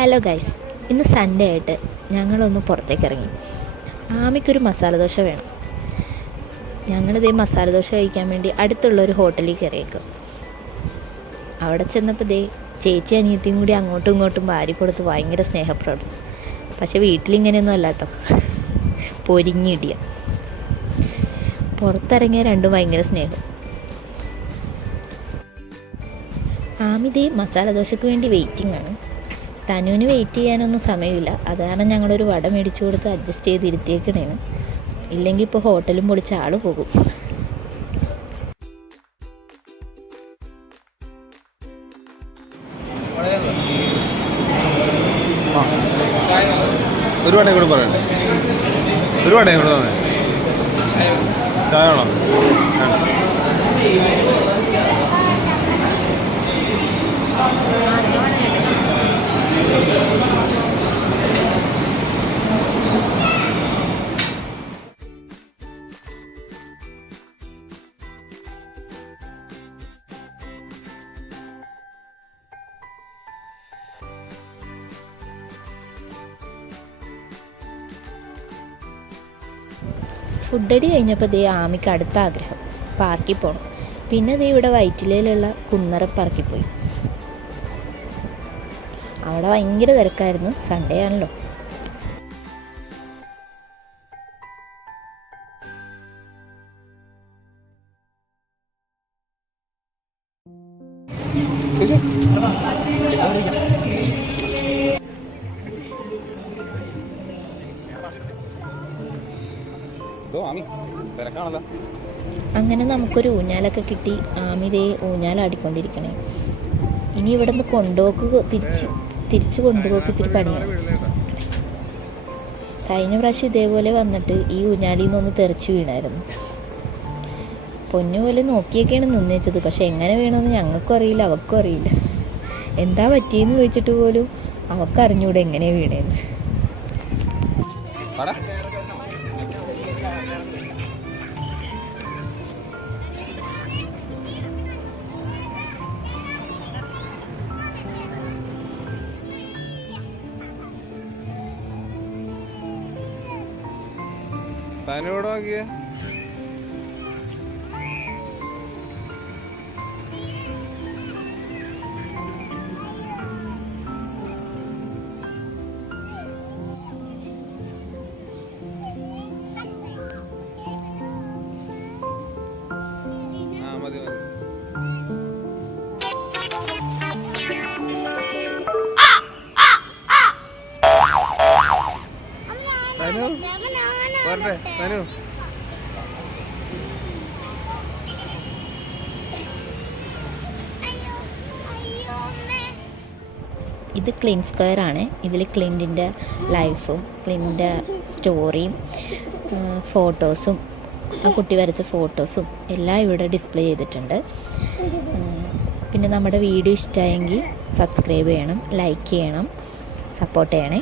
Hello guys, ഇന്ന് Sunday ആയിട്ട് ഞങ്ങളൊന്ന് പുറത്തേക്ക് ഇറങ്ങി. ആമിക്കൊരു മസാല ദോശ വേണം. ഞങ്ങളിതേ മസാല ദോശ കഴിക്കാൻ വേണ്ടി അടുത്തുള്ളൊരു ഹോട്ടലിൽ കയറിയേക്കും. അവിടെ ചെന്നപ്പോൾ ചേച്ചി അനിയത്തിയും കൂടി അങ്ങോട്ടും ഇങ്ങോട്ടും വാരി കൊടുത്ത് ഭയങ്കര സ്നേഹപ്രകടനം. പക്ഷെ വീട്ടിലിങ്ങനെയൊന്നും അല്ല കേട്ടോ, പൊരിഞ്ഞിടിയ. പുറത്തിറങ്ങിയ രണ്ടും ഭയങ്കര സ്നേഹം. ആമിതേ മസാല ദോശയ്ക്ക് വേണ്ടി വെയിറ്റിംഗ് ആണ്. തനുവിന് വെയിറ്റ് ചെയ്യാനൊന്നും സമയമില്ല. അത് കാരണം ഞങ്ങളൊരു വട മേടിച്ചു കൊടുത്ത് അഡ്ജസ്റ്റ് ചെയ്ത് ഇരുത്തിയേക്കണേന്. ഇല്ലെങ്കിൽ ഇപ്പോൾ ഹോട്ടലും പൊളിച്ച ആൾ പോകും. ഒരു വടയും കൂടെ പറയണ്ടേ? ഒരു വടയും കൂടെ തന്നെ ചായ വേണോ? ഫുഡടി കഴിഞ്ഞപ്പോൾ ആമിക്ക് അടുത്ത ആഗ്രഹം പാർക്കിൽ പോകണം. പിന്നെ ഇവിടെ വൈറ്റിലയിലുള്ള കുന്നറ പാർക്കിൽ പോയി. അവിടെ ഭയങ്കര തിരക്കായിരുന്നു, സൺഡേ ആണല്ലോ. അങ്ങനെ നമുക്കൊരു ഊഞ്ഞാലൊക്കെ കിട്ടി. ആമിതേ ഊഞ്ഞാലാടിക്കൊണ്ടിരിക്കണേ. ഇനി ഇവിടെ നിന്ന് തിരിച്ച് കൊണ്ടുപോക്ക് ഇത്തിരി പണിയാണ്. കഴിഞ്ഞ പ്രാവശ്യം ഇതേപോലെ വന്നിട്ട് ഈ ഊഞ്ഞാലിൽ നിന്നൊന്ന് തെറിച്ച് വീണായിരുന്നു. പൊന്നുപോലെ നോക്കിയൊക്കെയാണ് നിന്നേച്ചത്. പക്ഷെ എങ്ങനെ വീണമെന്ന് ഞങ്ങൾക്കും അറിയില്ല, അവൾക്കും അറിയില്ല. എന്താ പറ്റിയെന്ന് ചോദിച്ചിട്ട് പോലും അവൾക്കറിഞ്ഞൂടെ എങ്ങനെയാണ് വീണേന്ന്. തന്നോട് നോക്കിയേ. മതി മതി. തനു വരട്ടെ തനു. ഇത് ക്ലിൻ സ്ക്വയർ ആണ്. ഇതിൽ ക്ലിൻറ്റിൻ്റെ ലൈഫും ക്ലിൻറ്റിൻ്റെ സ്റ്റോറിയും ഫോട്ടോസും ആ കുട്ടി വരച്ച ഫോട്ടോസും എല്ലാം ഇവിടെ ഡിസ്പ്ലേ ചെയ്തിട്ടുണ്ട്. പിന്നെ നമ്മുടെ വീഡിയോ ഇഷ്ടമായെങ്കിൽ സബ്സ്ക്രൈബ് ചെയ്യണം, ലൈക്ക് ചെയ്യണം, സപ്പോർട്ട് ചെയ്യണേ.